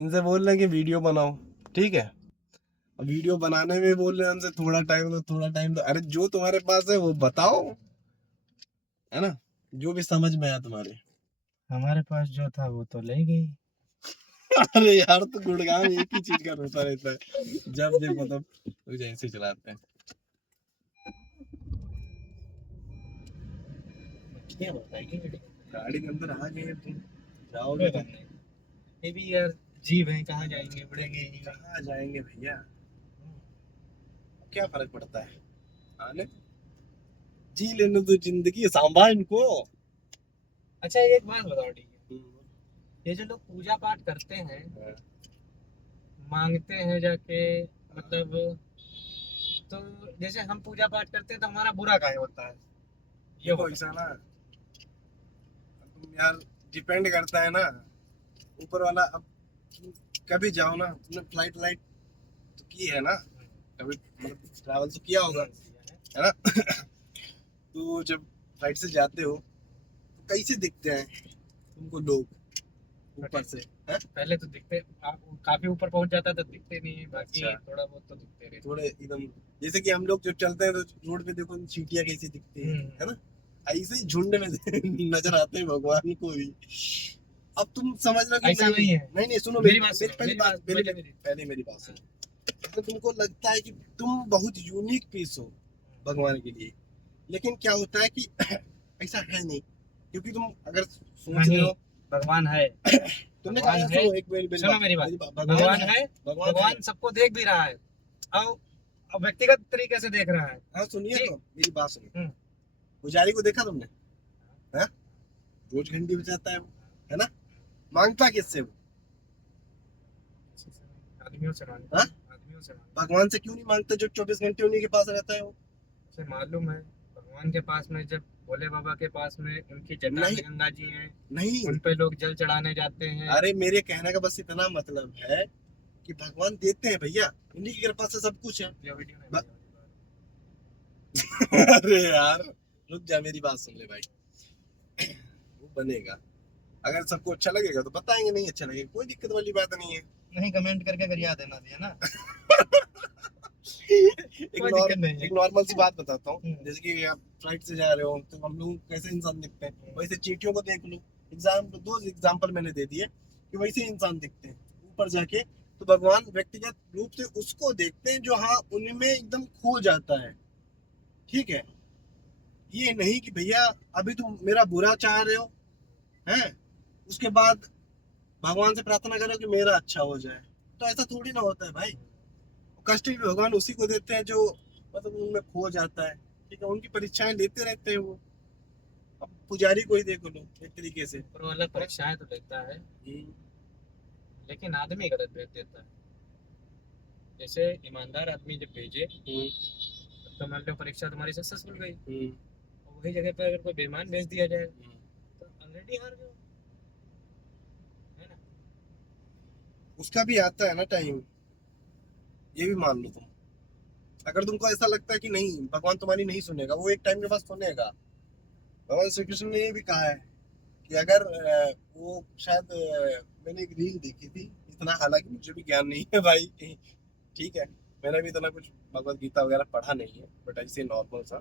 इनसे बोल रहे हैं कि वीडियो बनाओ, ठीक है। अब वीडियो बनाने में बोल रहे हैं हमसे थोड़ा टाइम दो, थोड़ा टाइम दो। अरे जो तुम्हारे पास है वो बताओ, है ना, जो भी समझ में आया तुम्हारे। हमारे पास जो था वो तो ले गई। अरे यार, तो गुड़गांव एक ही चीज का रोता रहता है, जब देखो तब लोग ऐसे चलाते हैं। क्या बताएगी वीडियो? गाड़ी के अंदर आ गए तुम, कोई जाओगे तो बात नहीं, ये भी यार जीव है, कहाँ जाएंगे, उड़ेंगे ही। कहाँ जाएंगे भैया, क्या फर्क पड़ता है, आने जी लेने दो जिंदगी, संभाल इनको। अच्छा एक बात बताओ, ठीक है, ये जो लोग पूजा पाठ करते हैं, मांगते हैं जाके, मतलब, तो जैसे हम पूजा पाठ करते हैं तो हमारा बुरा काहे होता है? ये देखो होता ऐसा ना, तुम यार, डिपेंड करता है ना ऊपर वाला। अब तुम कभी जाओ ना, तुमने फ्लाइट व्लाइट तो की है ना, कभी मतलब ट्रैवल तो किया होगा, है ना। तो जब फ्लाइट से जाते हो तो कैसे दिखते हैं तुमको लोग ऊपर से, है? पहले तो दिखते, आप काफी ऊपर पहुंच जाता तो दिखते नहीं, बाकी अच्छा, थोड़ा बहुत तो दिखते रहते। थोड़े एकदम, जैसे कि हम लोग जब चलते हैं तो रोड पे देखो चींटियां कैसी दिखती है ना, ऐसे ही झुंड में नजर आते हैं भगवान को भी। अब तुम समझ रहे हो कि ऐसा नहीं है। नहीं नहीं, सुनो मेरी बात सुनो, पहली मेरी बात, बात, मेरी पहले मेरी बात सुनो। तो तुमको लगता है कि तुम बहुत यूनिक पीस हो भगवान के लिए, लेकिन क्या होता है कि ऐसा है नहीं, क्योंकि तुम अगर सोच रहे नहीं, हो, भगवान है, तुमने भगवान कहा है, सुनो, एक मेरी सुनो मेरी बात, भगवान है, भगवान है। भगवान सबको देख भी रहा है, और व्यक्तिगत तरीके से देख रहा है। हाँ सुनिए ठीक। तो मेरी बात सुनिए, हम्म। पुजारी को देखा तुमने, है? रोज घंटी बजाता है वो, है ना, मांगता किससे वो, आदमियों से मांगता हाँ? है, आदमियों से मांगता भगवान से क्यों नहीं मांगते जो 24 घंटे उन्हीं के पास रहता है वो? है। उसे मालूम है, भगवान के पास में, जब भोले बाबा के पास में उनकी जटा नहीं में गंगा जी हैं, नहीं, उन पे लोग जल चढ़ाने जाते हैं। अरे मेरे कहने का बस इतना मतलब है कि भगवान देते हैं भैया, उन्हीं की कृपा से सब कुछ है। ये वीडियो नहीं ब- बनेगा। अरे यार, रुक जा, मेरी बात सुन ले भाई, वो बनेगा। अगर सबको अच्छा लगेगा तो बताएंगे, नहीं अच्छा लगेगा कोई दिक्कत वाली बात नहीं है। नहीं, कमेंट करके अगर याद देना दिया ना। कोई एक दिक्कत नहीं है। एक नॉर्मल सी बात बताता हूँ, हम्म। जैसे कि आप फ्लाइट से जा रहे हो तो हम लोग कैसे इंसान दिखते हैं, वैसे चींटियों को देख लो। दो एग्जाम्पल मैंने दे दिए कि वैसे ही इंसान दिखते हैं ऊपर जाके। तो भगवान व्यक्तिगत रूप से उसको देखते हैं जो हाँ उनमें एकदम खो जाता है, ठीक है। ये नहीं कि भैया अभी तुम मेरा बुरा चाह रहे हो, हैं, उसके बाद भगवान से प्रार्थना करो कि मेरा अच्छा हो जाए, तो ऐसा थोड़ी ना होता है भाई। कष्ट भी भगवान उसी को देते हैं जो मतलब उनमें खो जाता है, ठीक है, उनकी परीक्षाएं लेते रहते हैं वो। अब पुजारी को ही देख लो एक तरीके से। ऊपर वाला परीक्षाएं तो लेता है, लेकिन आदमी गलत भेज देता है। जैसे ईमानदार आदमी जब भेजे, तो मान लो परीक्षा तुम्हारी सक्सेसफुल गई, और वही जगह पर अगर कोई बेईमान भेज दिया जाए तो ऑलरेडी हार गए, है ना। उसका भी आता है ना टाइम, ये भी मान लो तुम। अगर तुमको ऐसा लगता है कि नहीं भगवान तुम्हारी नहीं सुनेगा, वो एक टाइम के बाद सुनेगा। भगवान श्री कृष्ण ने ये भी कहा है कि अगर वो शायद मैंने एक रील देखी थी, इतना हालांकि मुझे भी ज्ञान नहीं है भाई, ठीक है, मैंने भी इतना कुछ भगवत गीता वगैरह पढ़ा नहीं है, बट ऐसे नॉर्मल सा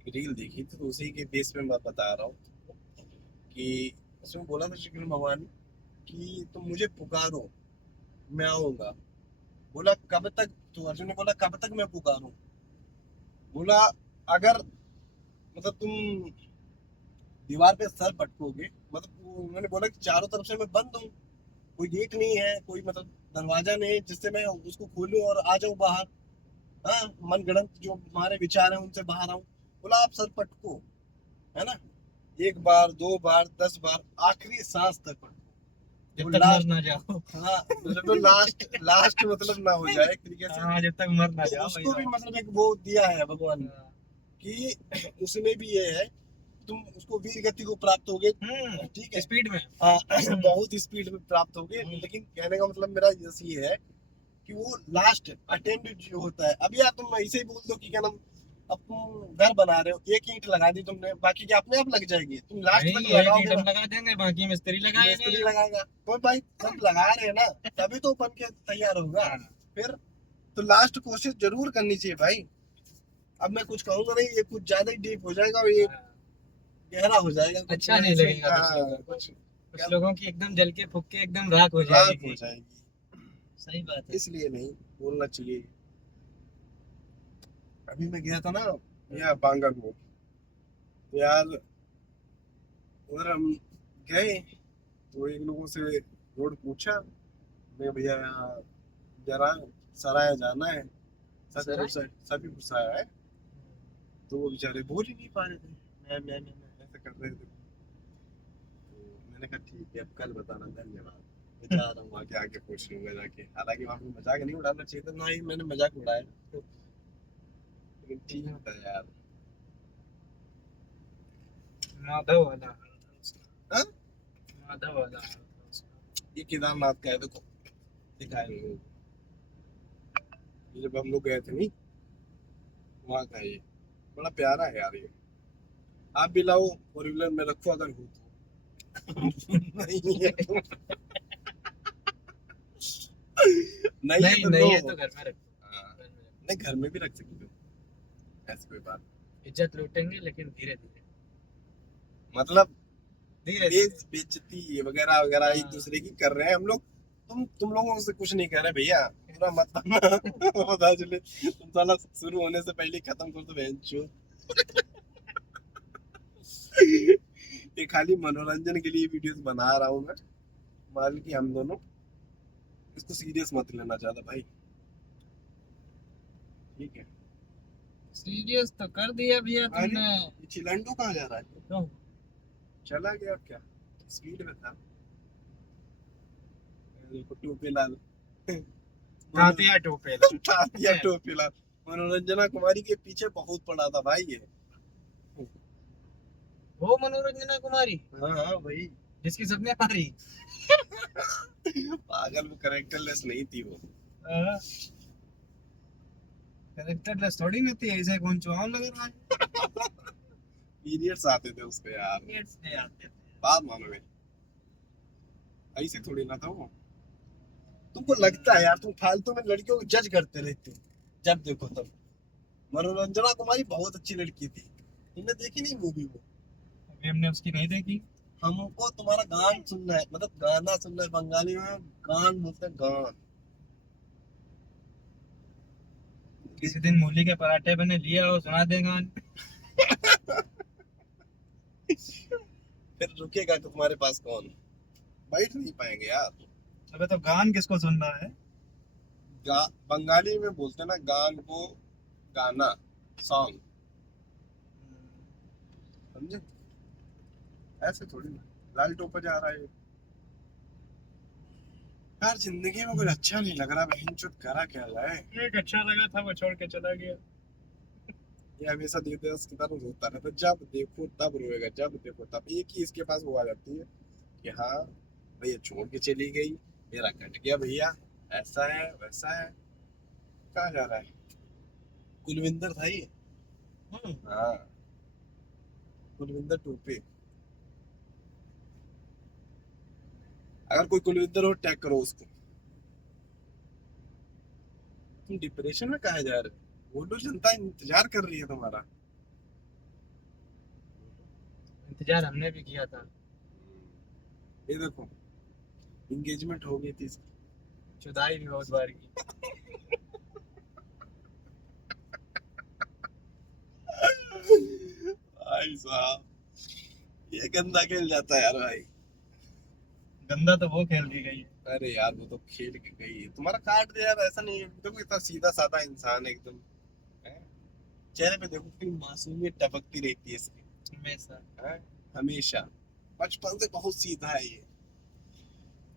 एक रील देखी थी, तो उसी के बेस पे मैं बता रहा हूँ कि उसमें बोला था श्री कृष्ण भगवान ने कि तुम मुझे पुकारो, मैं आऊंगा। बोला कब तक, तो अर्जुन ने बोला कब तक मैं पुकारूं? बोला अगर मतलब तुम दीवार पे सर पटकोगे, मतलब उन्होंने बोला कि चारों तरफ से मैं बंद हूँ, कोई गेट नहीं है, कोई मतलब दरवाजा नहीं है जिससे मैं उसको खोलूं और आ जाऊं बाहर, हाँ, मन गढ़ंत जो हमारे विचार हैं उनसे बाहर आऊं। बोला आप सर पटको, है ना, एक बार, दो बार, 10 बार, आखिरी सांस तक पटको। जब वो तक मर लास्ट, ना जाओ। हाँ, मतलब वो लास्ट लास्ट मतलब ना हो जाए एक तरीके से। हाँ, जब तक मर ना तो जाओ, वही उसको भी बात। मतलब एक वो दिया है भगवान ने कि उसमें भी ये है, तुम उसको वीर गति को प्राप्त होगे, ठीक है, स्पीड में। हाँ, बहुत स्पीड में प्राप्त होगे, लेकिन कहने का मतलब मेरा ये है कि वो लास्ट अटेम्प्ट जो होता है, अब यार तुम ऐसे ही बोल दो कि क्या नाम, अब तुम घर बना रहे हो, एक ईंट लगा दी तुमने, बाकी की अपने आप लग जाएगी, तुम लास्ट नहीं, तक एक लगाओगे ईंट हम ना। लगा देंगे, बाकी मिस्त्री मिस्त्री लगाएगा। लगाएगा तो भाई, सब लगा रहे हैं ना, तभी तो बन के तैयार होगा। हाँ। फिर तो लास्ट कोशिश जरूर करनी चाहिए भाई। अब मैं कुछ कहूंगा नहीं, ये कुछ ज्यादा ही डीप हो जाएगा और ये हाँ। गहरा हो जाएगा, कुछ अच्छा नहीं ऐसे लगेगा कुछ लोगों को, कुछ कुछ लोगों की एकदम जल के फूक के एकदम राख हो रात हो जाएगी। जाएगी। सही बात है। इसलिए नहीं बोलना चाहिए। अभी मैं गया था ना यहाँ बांगालोर, तो यार उधर हम गए, तो एक लोगों से रोड पूछा, मैं भैया यहाँ जरा सराय जाना है, सराय? सभी सराय है। तो वो बेचारे बोल ही नहीं पा रहे थे, मैं ऐसे कर रहे थे। तो मैंने कहा ठीक है, अब कल बताना, धन्यवाद, मैं जा रहा हूँ आगे, आगे पूछ लूंगा जाके। हालांकि वहाँ पे मजाक नहीं उड़ाना चाहिए था, ना ही मैंने मजाक उड़ाया, लेकिन ठीक था यार। माधव वाला हाल था उसका। हाँ? माधव वाला हाल था उसका। ये केदारनाथ का है, देखो दिखाए लोगों को। ये जब हम लोग गए थे नहीं, वहाँ का है ये, बड़ा प्यारा है यार ये। आप भी लाओ, फोर व्हीलर में रखो अगर हो तो। नहीं है तो नहीं है नहीं तो लो। नहीं है तो घर में रखो। हाँ, घर में रखो। नहीं घर में भी रख सकते हो, ऐसी कोई बात इज्जत लूटेंगे लेकिन धीरे धीरे। नहीं। मतलब धीरे धीरे। बेइज्जती वगैरह वगैरह एक हाँ। दूसरे की कर रहे हैं हम लोग। तुम लोगों से कुछ नहीं कह रहे भैया, पूरा मत बनना। पता चले तुम साला शुरू होने से पहले ही खत्म कर दो बहनचोद। ये खाली मनोरंजन के लिए वीडियोस बना रहा हूँ मैं, मान कि हम दोनों, इसको सीरियस मत लेना ज्यादा भाई, ठीक है। सीरियस तो कर दिया भैया अरे तुमने। ये चिलंडू कहाँ जा रहा है? क्यों? चला गया क्या? स्पीड में था। देखो टोपे लाल। तातिया टोपेला। तातिया टोपे लाल। मनोरंजना कुमारी के पीछे बहुत पड़ा था भाई ये। वो मनोरंजना कुमारी हाँ हाँ भाई। जिसकी सबने मारी। पागल, वो करेक्टरलेस नहीं थी वो। कैरेक्टरलेस थोड़ी ना थी, ऐसे कौन चुहाव लग रहा है। पीरियड्स आते थे उसके यार, Idiots नहीं आते थे। बात मानो मेरी, ऐसे थोड़ी ना था वो। तुमको लगता है यार, तुम फालतू में लड़कियों को जज करते रहते हो, जब देखो तब। मनोरंजना कुमारी बहुत अच्छी लड़की थी, तुमने देखी नहीं मूवी वो? अभी हमने उसकी नहीं देखी। हमको तुम्हारा गान सुनना है, मतलब गाना सुनना है, बंगाली में गान बोलते हैं, गान। किसी दिन मूली के पराठे बने लिया हो, सुना देगा। फिर रुकेगा तुम्हारे पास कौन? बैठ नहीं पाएंगे यार। अबे तो गान किसको सुनना है? बंगाली में बोलते हैं ना गान को, गाना, सॉन्ग, समझे? ऐसे थोड़ी ना। लाल टोपा जा रहा है यार, जिंदगी में कुछ अच्छा नहीं लग रहा, बहन चुत करा क्या जाए। एक अच्छा लगा था, वो छोड़ के चला गया। ये हमेशा देवदास की तरह रोता रहता, जब देखो तब रोएगा, जब देखो तब एक ही इसके पास वो आ जाती है कि हाँ भैया छोड़ के चली गई, मेरा कट गया भैया, ऐसा है वैसा है। कहाँ जा रहा है? कुलविंदर था ये। हाँ, कुलविंदर टोपे। अगर कोई कुलविंदर हो, टैग करो उसको। तुम डिप्रेशन में कहा जा रहे हो? बोलो, जनता इंतजार कर रही है तुम्हारा। इंतजार हमने भी किया था। ये देखो, एंगेजमेंट हो गई थी इसकी। जुदाई भी बहुत बार की। भाई साहब, ये गंदा खेल जाता है यार भाई। गंदा तो वो खेल दी गई है। अरे यार वो तो खेल के गई है, तुम्हारा काट दे यार, ऐसा नहीं है, देखो इतना सीधा साधा इंसान है एकदम, है? चेहरे पे देखो कितनी मासूमियत टपकती रहती है इसकी, हमेशा। है? हमेशा। बचपन से बहुत सीधा है ये।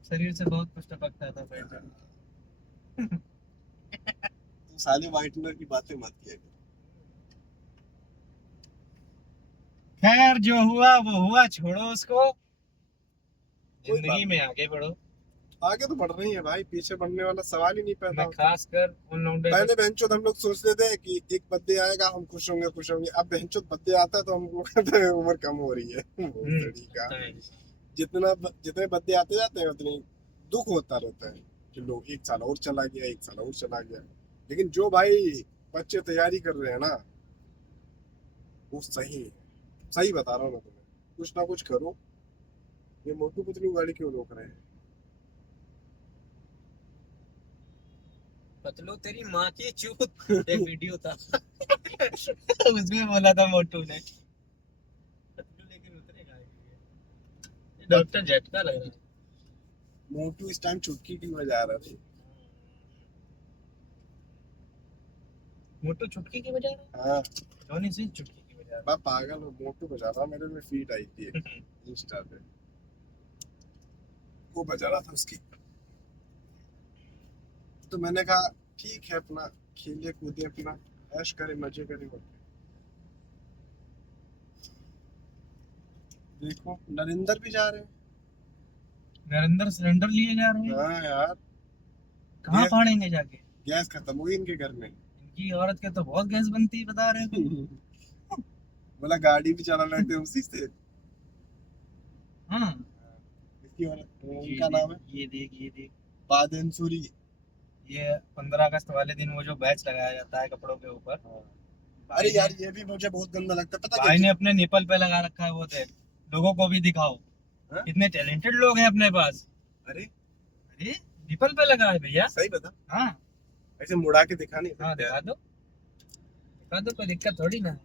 शरीर से बहुत कुछ टपकता था पहले। तुम साले व्हाइटनर की बातें मत किया करो। खैर जो हुआ वो हुआ, छोड़ो उसको। कोई बात जिंदगी में आगे बढ़ो। आगे तो बढ़ रही है भाई, पीछे बढ़ने वाला सवाल ही नहीं पैदा मैं होता। खासकर उन लौंडे पहले बहनचोद हम लोग सोचते थे कि एक बर्थडे आएगा हम खुश होंगे खुश होंगे, अब बहनचोद बर्थडे आता है तो हम लोग कहते हैं उम्र कम हो रही है। भोसड़ी का होता है। जितने बर्थडे आते जाते हैं उतनी दुख होता रहता है कि लोग एक साल और चला गया, एक साल और चला गया। लेकिन जो भाई बच्चे तैयारी कर रहे हैं ना, वो सही है। सही बता रहा हूँ मैं तुम्हें, कुछ ना कुछ करो। ये मोटू पतलू गाड़ी क्यों रोक रहे हैं? पतलू तेरी माँ की चूत। एक वीडियो था उसमें बोला था मोटू ने, पतलू लेकिन उतरेगा ये डॉक्टर झटका लग रहा है। मोटू इस टाइम चुटकी की बजा रहा था। मोटू चुटकी की बजा रहा हाँ, है, जॉनी सिंह चुटकी की बजा रहा मैं पागल हूँ, मोटू बजा रहा। मेरे में फीड आई थी एक है। इंस्टा पे, वो बजा रहा था उसकी। तो मैंने कहा ठीक है, अपना खेले कूदे, अपना ऐश करे, मजे करे। देखो नरेंद्र भी जा रहे हैं। नरेंद्र सिलेंडर लिए जा रहे हैं, हाँ यार, कहाँ गैस फाड़ेंगे जाके? गैस खत्म हो गई इनके घर में। इनकी औरत के तो बहुत गैस बनती है बता रहे हैं। बोला गाड़ी भी चला लेते हैं उसी से। हाँ इसकी औरत, उनका नाम है ये देख बादेन सूरी। ये 15 अगस्त वाले दिन वो जो बैच लगाया जाता है कपड़ों के ऊपर, अरे यार ये भी मुझे बहुत गंदा लगता है, पता भाई ने क्या? अपने निपल पे लगा रखा है, वो देख, लोगों को भी दिखाओ। हाँ? कितने टैलेंटेड लोग हैं अपने पास। अरे अरे निपल पे लगा है भैया। सही बता, हाँ ऐसे मुड़ा के दिखा नहीं हाँ, सकते दिखा यार। दो दिखा दो, कोई दिक्कत थोड़ी ना है।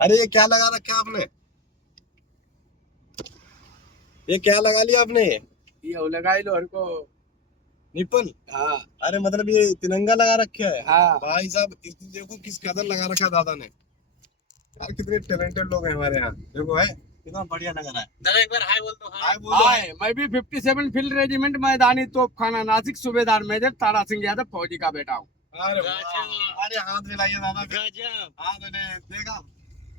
अरे ये क्या लगा रखा है आपने? ये क्या लगा लिया आपने? ये लगा लो हर को। निपल? हाँ अरे मतलब ये तिरंगा लगा रखा है? हाँ। भाई साहब देखो किस कदर लगा रखा है दादा ने। यार कितने टैलेंटेड लोग हैं हमारे यहाँ, देखो है कितना बढ़िया लग रहा है। दादा एक बार हाय बोल दो। हाय बोलो। हाय, मैं भी 57 फील्ड रेजिमेंट मैदानी तोपखाना नासिक सूबेदार मेजर तारा सिंह यादव फौजी का बेटा हूँ। अरे गजब। वाह। अरे हाथ मिलाइए दादा फिर। गजब। हाँ मैंने देखा,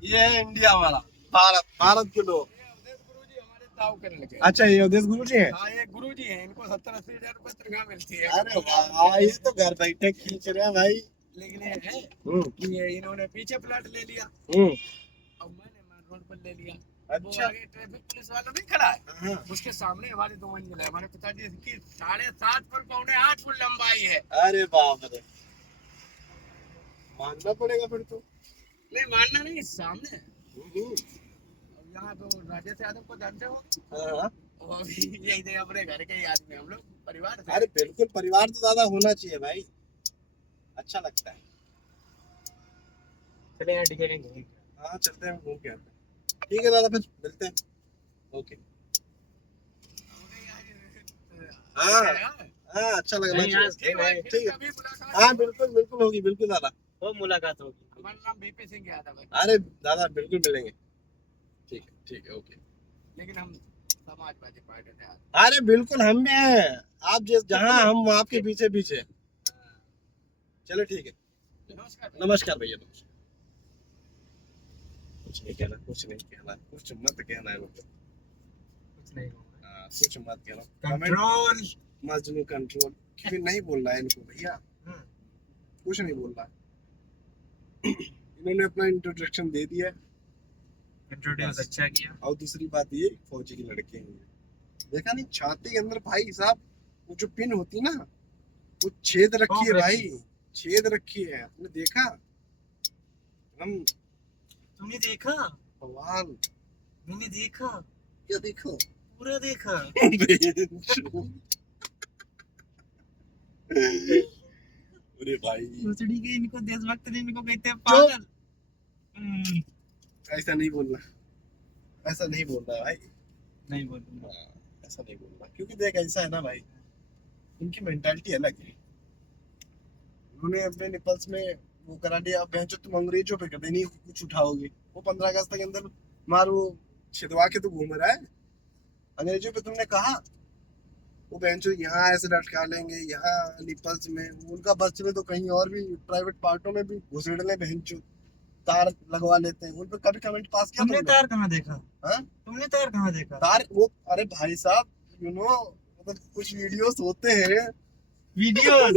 ये है इंडिया वाला, भारत के लोग। गुरुजी हमारे ताऊ के लड़के। अच्छा ये अवधेश गुरु जी है? हाँ ये गुरुजी हैं, इनको 70-80 हजार रुपए तनख्वाह मिलती है। अरे वाह, ये तो घर बैठे खींच रहे हैं भाई। लेकिन ये है हम्म कि ये इन्होंने पीछे प्लाट ले लिया हम्म। और मैंने रोड पर ले लिया। वो अच्छा। आगे ट्रैफिक पुलिस वाला नहीं खड़ा है, हाँ। उसके सामने हमारी 2 मंजिल है। हमारे पिताजी की 7.5 पर 7.25 फुट लंबाई है। अरे बाप रे, मानना पड़ेगा फिर तो। नहीं मानना नहीं, सामने है। हम्म। अब यहाँ तो राजेश यादव को जानते हो, हाँ। वो अभी यही थे अपने घर के ही आदमी, हम लोग परिवार से। अरे बिल्कुल, परिवार तो ज्यादा होना चाहिए भाई, अच्छा लगता है। चले यार टिकट घूम। हाँ चलते हैं, घूम के आते हैं। ठीक है दादा, फिर मिलते हैं। ओके। हाँ हाँ, अच्छा लगना नहीं, चाहिए। आज ठीक है, ठीक फिर है। कभी मुलाकात हाँ बिल्कुल बिल्कुल होगी, बिल्कुल दादा। वो मुलाकात होगी। हमारा नाम बीपी सिंह यादव है, अरे दादा बिल्कुल मिलेंगे। ठीक है ओके। लेकिन हम समाजवादी पार्टी से आते अरे बिल्कुल हम भी हैं, आप जिस जहाँ हम आपके पीछे पीछे। चलो ठीक है, हैं। नमस्कार। नमस्कार भैया, नमस्कार। कुछ नहीं कहना, कुछ नहीं कहना, कुछ मत कहना है मतलब। कुछ नहीं होगा। हाँ, कुछ मत कहना। कंट्रोल। मजनू कंट्रोल क्यों नहीं बोल रहा है इनको भैया, कुछ नहीं बोल रहा। इन्होंने अपना इंट्रोडक्शन दे दिया है। इंट्रोड्यूस अच्छा किया। और दूसरी बात ये, फौजी के लड़के हैं, देखा नहीं छाती के अंदर भाई साहब वो जो पिन होती ना, वो छेद रखी है भाई, छेद रखी है, तुमने देखा? हम तुमने देखा? भगवान, मैंने देखा, क्या देखो? पूरा देखा। अरे भाई भोसड़ी के इनको देशभक्त ने इनको कहते हैं पागल। ऐसा नहीं बोलना, ऐसा नहीं बोलना भाई। नहीं बोलूंगा। ऐसा नहीं बोलना, क्योंकि देख ऐसा है ना भाई, इनकी मेंटालिटी अलग है। उन्होंने अपने निपल्स में वो करा दिया। अब जो तुम अंग्रेजों पे कभी नहीं कुछ उठाओगे, वो 15 अगस्त के अंदर मारो छिदवा के तो घूम रहा है। अंग्रेजों पे तुमने कहा, वो बेंचो यहाँ ऐसे लटका लेंगे, यहाँ निपल्स में, उनका बस चले तो कहीं और भी प्राइवेट पार्टों में भी घुसेड़ ले बेंचो। तार लगवा लेते हैं, उन पर कभी कमेंट पास किया तुमने तुमने? तार कहाँ देखा? हाँ? तुमने तार कहाँ देखा? तार वो, अरे भाई साहब, मतलब कुछ वीडियोस होते हैं वीडियोस।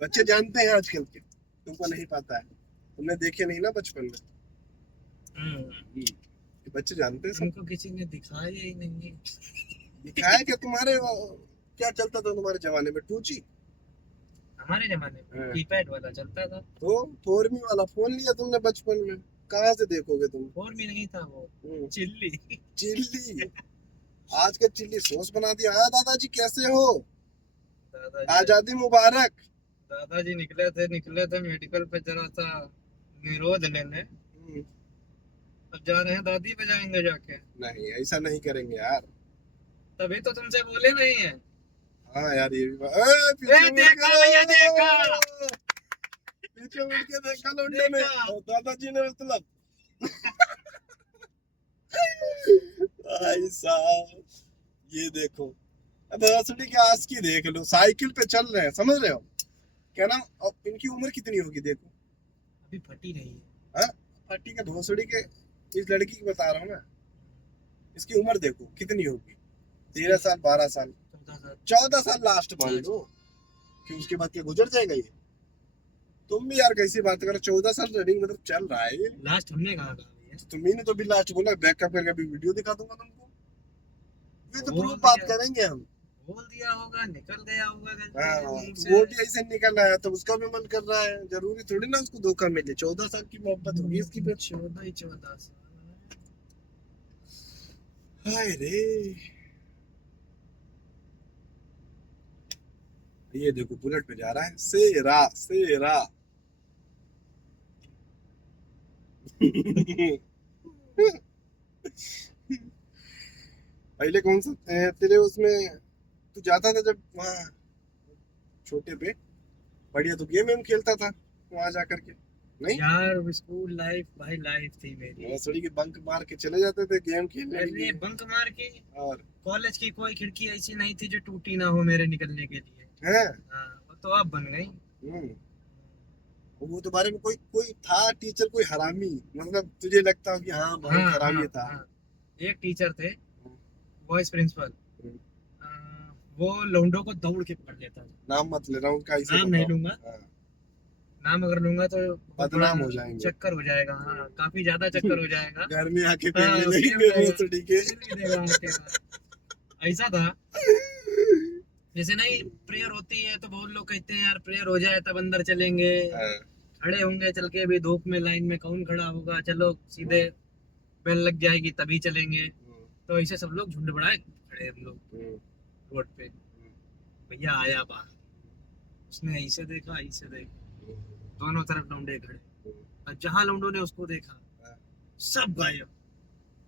बच्चे जानते हैं आजकल के, तुमको नहीं पता है, तुमने देखे नहीं ना बचपन में। ये बच्चे जानते हैं सब। तुमको किसी ने दिखाया ही नहीं। दिखाया क्या तुम्हारे क्या चलता था तुम्हारे जमाने में? 2G? हमारे जमाने में हाँ। कीपैड वाला चलता था। तो 4G वाला फोन लिया तुमने बचपन में, कहाँ से देखोगे तुम? फोन भी नहीं था वो, चिल्ली। चिल्ली, आज का चिल्ली सॉस बना दिया। हाँ दादाजी कैसे हो? दादाजी आजादी मुबारक। दादाजी निकले थे मेडिकल पे जरा सा निरोध लेने। अब जा रहे हैं दादी पे जाएंगे जाके। नहीं ऐसा नहीं करेंगे यार। तभी तो तुमसे बोले नहीं है। हाँ यार ये भी पीछे मुड़ देखा के भैया, देखा। पीछे मुड़ के देखा लौंडे ने, देखा। और दादाजी ने मतलब भाई साहब ये देखो, अब हंसड़ी के आस की देख लो, साइकिल पे चल रहे हैं, समझ रहे हो क्या नाम? अब इनकी उम्र कितनी होगी देखो। अभी फटी नहीं है। हाँ, पार्टी का भोसड़ी के, इस लड़की की बता रहा हूँ मैं, इसकी उम्र देखो कितनी होगी, 13 साल 12 साल 14 साल लास्ट मान लो, कि उसके बाद क्या गुजर जाएगा ये? तुम भी यार कैसी बात करो, 14 साल रनिंग मतलब चल रहा है ये। लास्ट हमने कहा था भैया। तुम्ही ने तो भी लास्ट बोला, बैकअप करके भी वीडियो दिखा दूंगा तुमको, ये तो बोल प्रूफ बात दिया। करेंगे हम। बोल दिया होगा, निकल गया होगा गलती हाँ, से मुंह तो से। वो भी ऐसे निकल रहा है तो उसका भी मन कर रहा है, जरूरी थोड़ी ना उसको धोखा मिले। 14 साल की मोहब्बत होगी इसकी पे। 14 साल। हाय रे, ये देखो बुलेट पे जा रहा है, सेरा सेरा। पहले कौन सा तेरे उसमें तू जाता था जब वहाँ छोटे पे, बढ़िया तो गेम खेलता था वहां जा करके? नहीं यार स्कूल लाइफ भाई लाइफ थी मेरी। मसूरी की बंक मार के चले जाते थे गेम खेलने के अरे लिए। बंक मार के और कॉलेज की कोई खिड़की ऐसी नहीं थी जो टूटी ना हो मेरे निकलने के लिए। है हाँ, वो तो अब बन गई। वो तुम्हारे में कोई कोई था टीचर, कोई हरामी, मतलब तुझे लगता हो कि हाँ बहुत हाँ, हरामी हाँ, था? हाँ। एक टीचर थे, वाइस प्रिंसिपल। हम्म। वो लौंडों को दौड़ के पकड़ लेता था। नाम मत ले रहा हूँ उनका, ऐसे नाम नहीं बताओ। लूंगा। हाँ, नाम अगर लूंगा तो बहुत बदनाम बड़ा हो जाएंगे। चक्कर हो जाएगा। हाँ, काफी ज्यादा चक्कर हो जाएगा। घर में आके हाँ, पहले फिर लगेंगे मैं- मसूरी के। फिर भी देगा आके बाहर। ऐसा था, जैसे नहीं प्रेयर होती है तो बहुत लोग कहते हैं यार प्रेयर हो जाए तब अंदर चलेंगे, हाँ, खड़े होंगे चल के, भी धूप में लाइन में कौन खड़ा होगा, चलो सीधे बेल लग जाएगी तभी चलेंगे। तो ऐसे सब लोग झुंड बढ़ाए खड़े हम लोग रोड पे। भैया आया बाहर, उसने ऐसे देखा ऐसे देखा, दोनों तरफ लौंडे खड़े, और जहां लौंडों ने उसको देखा सब गायब।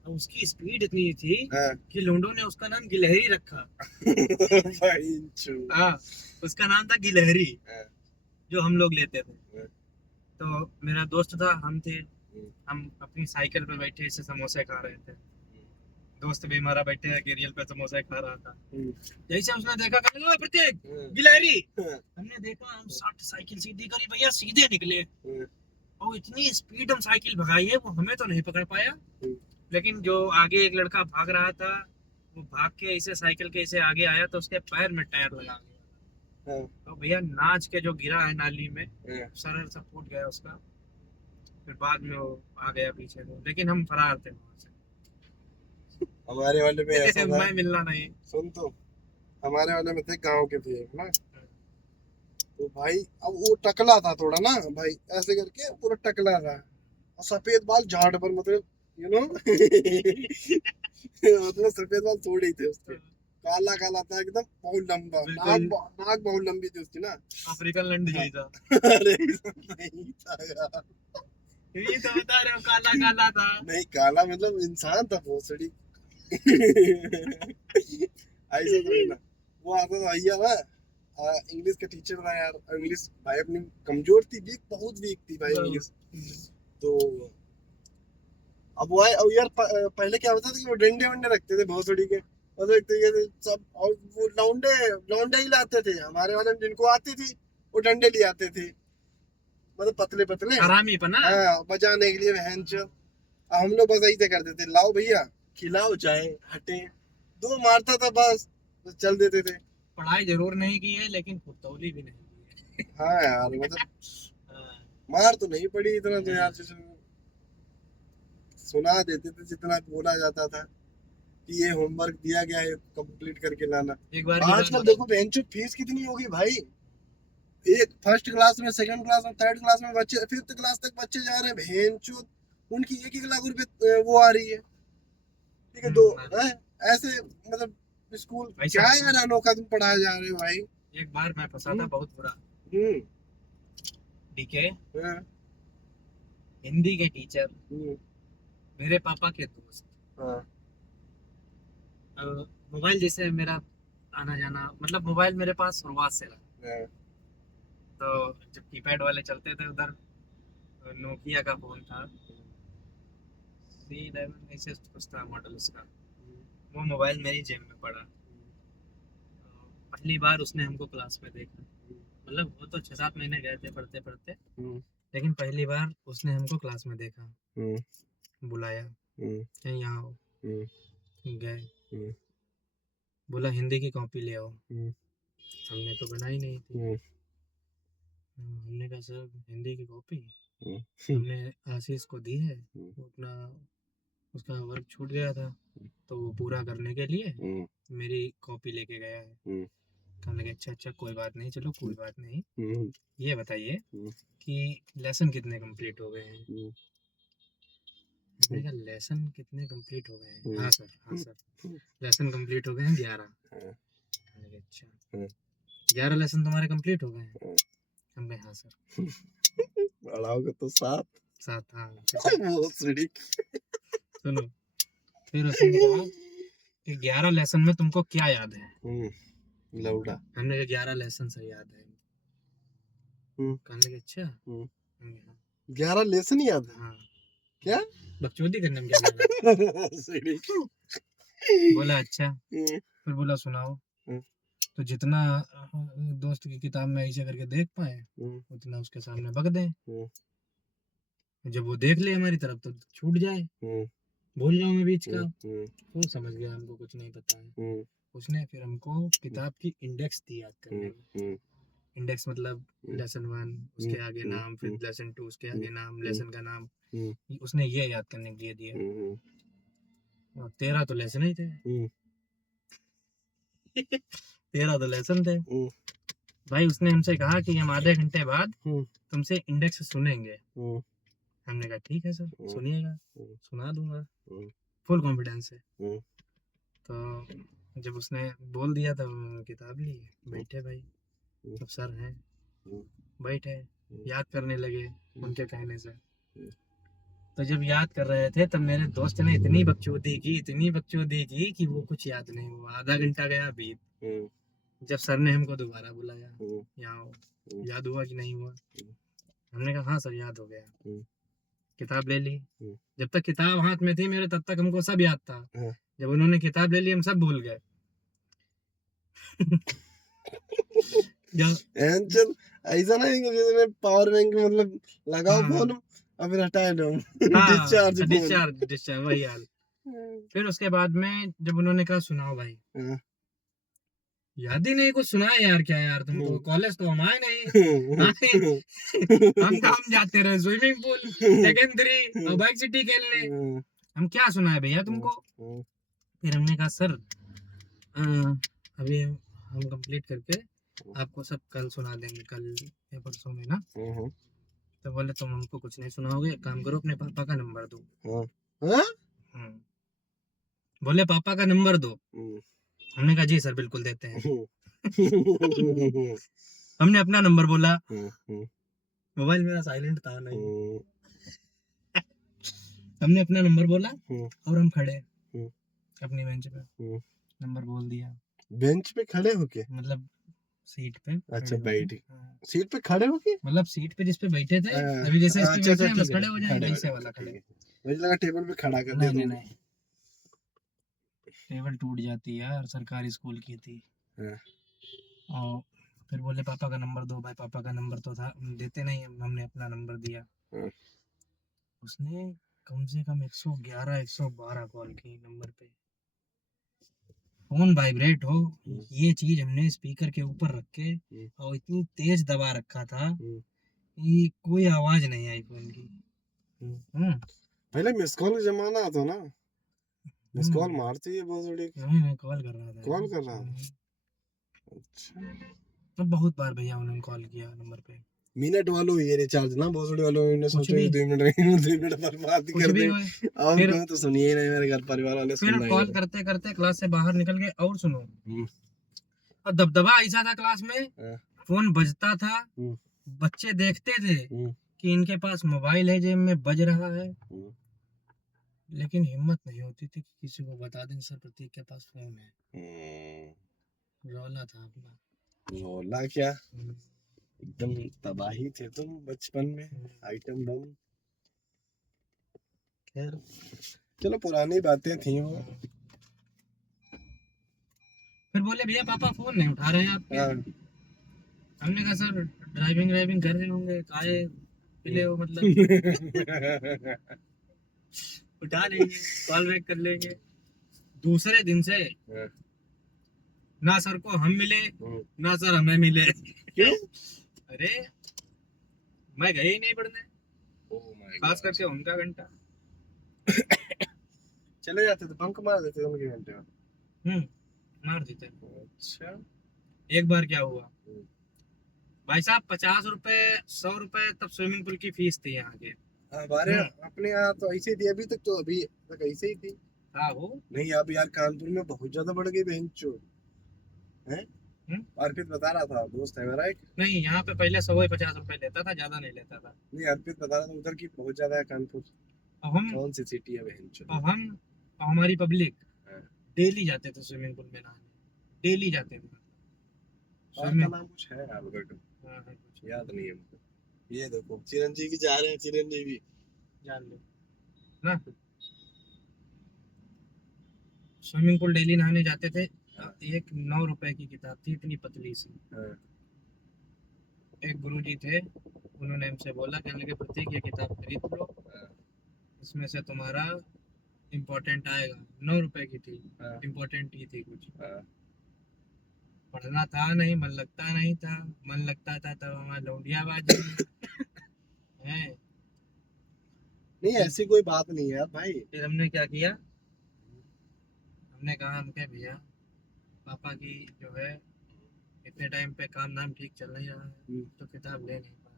और उसकी स्पीड इतनी थी हाँ। कि लौंडों ने उसका नाम गिलहरी रखा। भाई चू। हाँ, उसका नाम था गिलहरी, हाँ। जो हम लोग लेते थे। हाँ। तो मेरा दोस्त था, हम थे, हम अपनी साइकिल पे बैठे ऐसे समोसे खा रहे थे। दोस्त भी हमारा बैठे है केरियल पे समोसे खा रहा था। जैसे उसने देखा, कहने लगा, प्रतीक गिलहरी। हमने देखा, हम सट साइकिल सीधी करी, भैया सीधे निकले, और इतनी स्पीड हम साइकिल भगाई है, वो हमें तो नहीं पकड़ पाया, लेकिन जो आगे एक लड़का भाग रहा था वो भाग के ऐसे साइकिल के ऐसे आगे आया तो उसके पैर में टायर लगा गया। तो भैया नाच के जो गिरा है नाली में, सर सब फूट गया उसका। फिर बाद में वो आ गया पीछे को, लेकिन हम फरार थे वहां से। हमारे वाले में ऐसा था, मैं मिलना नहीं। सुन तो, हमारे वाले में थे गांव के थे ना, तो भाई अब वो टकला था थोड़ा ना भाई, ऐसे करके पूरा टकला था, और सफेद बाल झाड़ पर, मतलब मतलब सफेद बाल थोड़े ही थे उसके, काला काला था एकदम, बहुत लंबा, नाक बहुत लंबी थी उसकी ना, अफ्रीकन लंड जैसा। अरे नहीं था यार, ये तो बता रहे हो, काला काला था। नहीं काला मतलब इंसान था भोसड़ी। ऐसा थोड़ी ना, वो आता था भैया ना, इंग्लिश का टीचर था यार, इंग्लिश भाई अपनी कमजोर थी, वीक, बहुत वीक थी भाई इंग्लिश। तो अब वो अब यार पहले क्या होता था कि वो डंडे वंडे रखते थे भोसड़ी के, मतलब एक तरीके से सब, और वो लौंडे लौंडे ही लाते थे हमारे वाले में, जिनको आती थी वो डंडे ले आते थे, मतलब पतले पतले। हरामी पना। हाँ, बजाने के लिए बहनचोद। हम लोग बस ऐसे करते थे, लाओ भैया खिलाओ चाय, हटे, दो मारता था बस चल देते थे। पढ़ाई जरूर नहीं की है लेकिन पुतौली भी नहीं की है। हाँ यार, मतलब हाँ, मार तो नहीं पड़ी इतना तो यार, जैसे सुना देते थे जितना बोला जाता था कि ये होमवर्क दिया गया है कंप्लीट करके लाना। एक बार की बात आजकल बता। देखो बेंचो फीस कितनी होगी भाई। एक फर्स्ट क्लास में, सेकंड क्लास में, थर्ड क्लास में बच्चे, फिफ्थ क्लास तक बच्चे जा रहे हैं बेंचो, उनकी 1-1 लाख रुपए वो आ रही है। ठीक है, दो हैं? ऐसे मतलब स्कूल ऐसा क्या है। यार अनोखा तुम पढ़ाया जा रहे हो भाई। एक बार मैं फंसा था बहुत बुरा। हम्म। ठीक है, हाँ, हिंदी के टीचर हम्म, मेरे पापा के दोस्त। हाँ, मोबाइल जैसे मेरा आना जाना, मतलब मोबाइल मेरे पास शुरुआत से रहा। हाँ, तो जब कीपैड वाले चलते थे उधर, नोकिया का फोन था, C11 ऐसे कुछ था मॉडल उसका। वो मोबाइल मेरी जेब में पड़ा। पहली बार उसने हमको क्लास में देखा, मतलब वो तो 6-7 महीने गए थे पढ़ते पढ़ते, हम्म, लेकिन पहली बार उसने हमको क्लास में देखा, हम्म, बुलाया, हम्म, कहीं यहाँ आओ। हम्म, गए, हम्म, बोला हिंदी की कॉपी ले आओ। हम्म, हमने तो बनाई नहीं थी। हम्म, हमने कहा सर हिंदी की कॉपी हम्म, हमने आशीष को दी है, हम्म, वो अपना उसका वर्क छूट गया था, तो वो पूरा करने के लिए हम्म, मेरी कॉपी लेके गया है। हम्म, हमने कहा अच्छा अच्छा कोई बात नहीं, चलो कोई बात नहीं। हम्म, ये बताइए हम्म, कि लेसन कितने कंप्लीट हो गए हैं। हम्म, मैंने कहा लेसन कितने कंप्लीट हो गए हैं। हम्म, हाँ सर, हाँ सर, लेसन कंप्लीट हो गए हैं 11। हाँ, मैंने कहा अच्छा, हाँ, 11 लेसन तुम्हारे कंप्लीट हो गए हैं। हाँ। हमने हाँ सर। बढ़ाओगे तो 7। 7, हाँ। वो सीढ़ी। सुनो, फिर उसने कहा कि 11 लेसन में तुमको क्या याद है। लौड़ा। हमने कहा 11 लेसन से याद है। हम्म, कहने लगे अच्छा। हम्म। हमने कहा, 11 लेसन याद है हाँ। क्या? बकचोदी करने में क्या लगा। सीढ़ी। बोला अच्छा, हम्म, फिर बोला सुनाओ। हम्म, तो जितना दोस्त की किताब में ऐसे करके देख पाए हम्म, उतना उसके सामने बक दें। हम्म, जब वो देख ले हमारी तरफ तो छूट जाए, हम्म, भूल जाऊं मैं बीच का। हम्म, वो समझ गया हमको कुछ नहीं पता है। हम्म, उसने फिर हमको किताब की इंडेक्स दी याद करने को। हम्म, इंडेक्स मतलब लेसन 1 उसके आगे नाम, फिर लेसन 2 उसके आगे नाम, लेसन का नाम, उसने ये याद करने के लिए दिया। और 13 तो लेसन ही थे। 13 तो लेसन थे भाई। उसने हमसे कहा कि हम आधे घंटे बाद तुमसे इंडेक्स सुनेंगे। हमने कहा ठीक है सर, सुनिएगा, सुना दूंगा, फुल कॉन्फिडेंस है। तो जब उसने बोल दिया तो किताब ली, बैठे भाई, अब सर हैं, बैठे याद करने लगे उनके कहने से। तो जब याद कर रहे थे तब मेरे दोस्त ने इतनी बकचोदी की, इतनी बकचोदी की कि वो कुछ याद नहीं हुआ। आधा घंटा गया बीत। जब सर ने हमको दोबारा बुलाया, यहाँ आओ, याद हुआ कि नहीं हुआ। हमने कहा हाँ सर याद हो गया। किताब ले ली। जब तक किताब हाथ में थी मेरे तब तक हमको सब याद था। जब उन्होंने किताब ले ली हम सब भूल गए। ऐसा नहीं कि जैसे मैं पावर बैंक मतलब लगाओ फोन और फिर हटाए दो। Discharge phone. डिस्चार्ज वही हाल। फिर उसके बाद में जब उन्होंने कहा सुनाओ भाई, याद ही नहीं कुछ सुनाए यार। क्या यार तुमको, कॉलेज तो हम आए नहीं। हम जाते रहे स्विमिंग पूल, सेकेंडरी और बाइक सिटी खेलने। हम क्या सुनाए भैया तुमको। फिर हमने कहा सर अभी हम कंप्लीट करके आपको सब कल सुना देंगे, कल या परसों में ना। तो बोले तुम हमको कुछ नहीं सुनाओगे, एक काम करो अपने पापा का नंबर दो। बोले पापा का नंबर दो। हमने कहा जी सर बिल्कुल देते हैं। हमने अपना नंबर बोला, मोबाइल मेरा साइलेंट था नहीं। हमने अपना नंबर बोला और हम खड़े अपनी बेंच पे, नंबर बोल दिया। बेंच पे खड़े होके मतलब सीट पे। अच्छा बैठ, सीट पे खड़े होके मतलब सीट पे जिस पे बैठे थे अभी, जैसे इस पे बैठे हैं बस खड़े हो जाएंगे वैसे वाला खड़े। मुझे लगा टेबल पे खड़ा कर नहीं दे। नहीं नहीं, टेबल टूट जाती है यार, सरकारी स्कूल की थी। और फिर बोले पापा का नंबर दो। भाई पापा का नंबर तो था, देते नहीं, हमने अपना नंबर दिया। हाँ। उसने कम से कम 111 112 कॉल की नंबर पे। फोन वाइब्रेट हो, ये चीज हमने स्पीकर के ऊपर रख के और इतनी तेज दबा रखा था कि कोई आवाज नहीं आई फोन की। पहले मिस कॉल का जमाना था ना, मिस कॉल मारती है बहुत बड़ी। मैं कॉल कर रहा था। कॉल कर रहा था, अच्छा। तो बहुत बार भैया उन्होंने कॉल किया नंबर पे। मिनट वालों ये रिचार्ज ना बहुत वालों ने कुछ सोचा भी। कि 2 मिनट बर्बाद कुछ कर भी दे। हो। और फिर- क्यों तो सुनिए ही नहीं, मेरे घर परिवार वाले फिर सुनना ही कॉल नहीं। करते करते क्लास से बाहर निकल गए। और सुनो, हम्म, और दबदबा ऐसा था क्लास में, हाँ, फोन बजता था, हम्म, बच्चे देखते थे हम्म, कि इनके पास मोबाइल है, जेब में बज रहा है, हम्म, लेकिन हिम्मत नहीं होती थी कि किसी को बता दें सर प्रतीक के पास फोन है। रौला था अपना। बोला क्या, एकदम तबाही थे तुम बचपन में, आइटम बम। खैर चलो, पुरानी बातें थी वो। फिर बोले भैया पापा फोन नहीं उठा रहे हैं आपके। हाँ, हमने कहा सर ड्राइविंग कर रहे होंगे, काहे पिले हो मतलब। उठा लेंगे, कॉल बैक कर लेंगे। दूसरे दिन से ना सर को हम मिले, ना सर हमें मिले। क्यों? अरे मैं गए ही नहीं पढ़ने, Oh my खास God. करके उनका घंटा। चले जाते थे, बंक मार देते थे उनके घंटे में। मार देते। अच्छा। एक बार क्या हुआ भाई साहब, 50 रुपए 100 रुपए तब स्विमिंग पूल की फीस थी यहाँ के। हमारे अपने यहाँ तो ऐसे ही थी, अभी तक तो अभी तक ऐसे ही थी। हाँ वो नहीं, अब यार कानपुर में बहुत ज्यादा बढ़ गई बहन चो है। अर्पित बता रहा था, दोस्त है मेरा एक। नहीं, यहाँ पे पहले 150 रुपए लेता था, ज्यादा नहीं लेता था। नहीं, अर्पित बता रहा था उधर की बहुत ज्यादा है कानपुर। अब हम कौन सी सिटी है बहन चो? अब हम हमारी पब्लिक हाँ। डेली जाते थे स्विमिंग पूल में नहाने, डेली जाते थे। और का नाम कुछ है यार उधर का, हाँ, कुछ याद नहीं है मुझे। ये देखो चिरंजीवी जा रहे हैं, चिरंजीवी जान लो ना। स्विमिंग पूल डेली नहाने जाते थे। हाँ। एक 9 रुपए की किताब थी, इतनी पतली सी। हाँ। एक गुरुजी थे, उन्होंने हमसे बोला, कहने लगे प्रतीक ये किताब खरीद लो, इसमें से तुम्हारा इम्पोर्टेंट आएगा। 9 रुपए की थी, इम्पोर्टेंट ही थी कुछ। पढ़ना था नहीं, मन लगता नहीं था। मन लगता था तब हमारा लौंडियाबाजी है। नहीं, ऐसी कोई बात नहीं है यार भाई। फिर हमने क्या किया, हमने कहा हम क्या भैया, पापा की जो है इतने टाइम पे काम नाम ठीक चल नहीं रहा है, तो किताब ले नहीं पाता।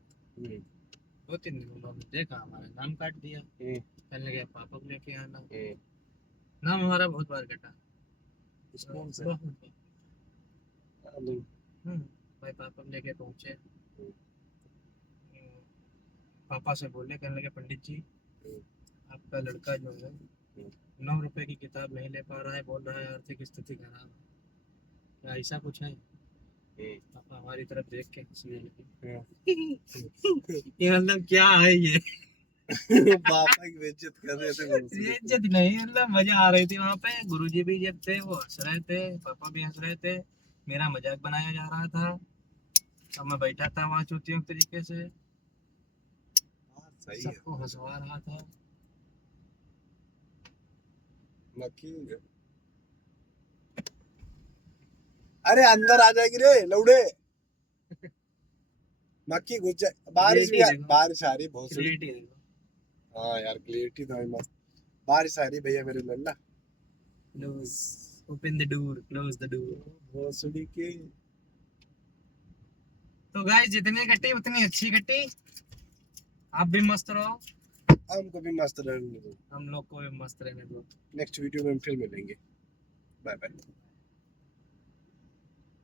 2-3 दिन उन्होंने देखा, हमारा नाम काट दिया। कहने लगे पापा को लेके आना। नाम हमारा बहुत बार कटा, स्कूल से। बहुत बार। भाई पापा लेके पहुंचे, पापा से बोले, कहने लगे पंडित जी आपका लड़का जो है 9 रुपए की किताब नहीं ले पा रहा है, बोल रहा है आर्थिक स्थिति खराब है, क्या ऐसा कुछ है? पापा हमारी तरफ देख के हंसने लगे। ये मतलब क्या है ये? पापा की बेइज्जत कर रहे थे वो। इज्जत नहीं, मतलब मजा आ रही थी वहाँ पे। गुरुजी भी जब थे वो हंस रहे थे, पापा भी हंस रहे थे, मेरा मजाक बनाया जा रहा था। अब मैं बैठा था वहाँ चूतियों तरीके से, सही है, सबको हंसवा रहा था। मक्खी। अरे अंदर आ जाएगी रे लौड़े। मक्खी घुस जाए, बारिश भी बारिश आ रही बहुत सी। हाँ यार, क्लियरिटी तो है मस्त। बारिश आ रही भैया मेरे लल्ला। Close, open the door, close the door. भोसड़ी के। तो गाइस जितनी कटी उतनी अच्छी कटी। आप भी मस्त रहो, हमको भी मस्त रहने दो, हम लोग को भी मस्त रहने दो। नेक्स्ट वीडियो में फिर मिलेंगे। Bye bye.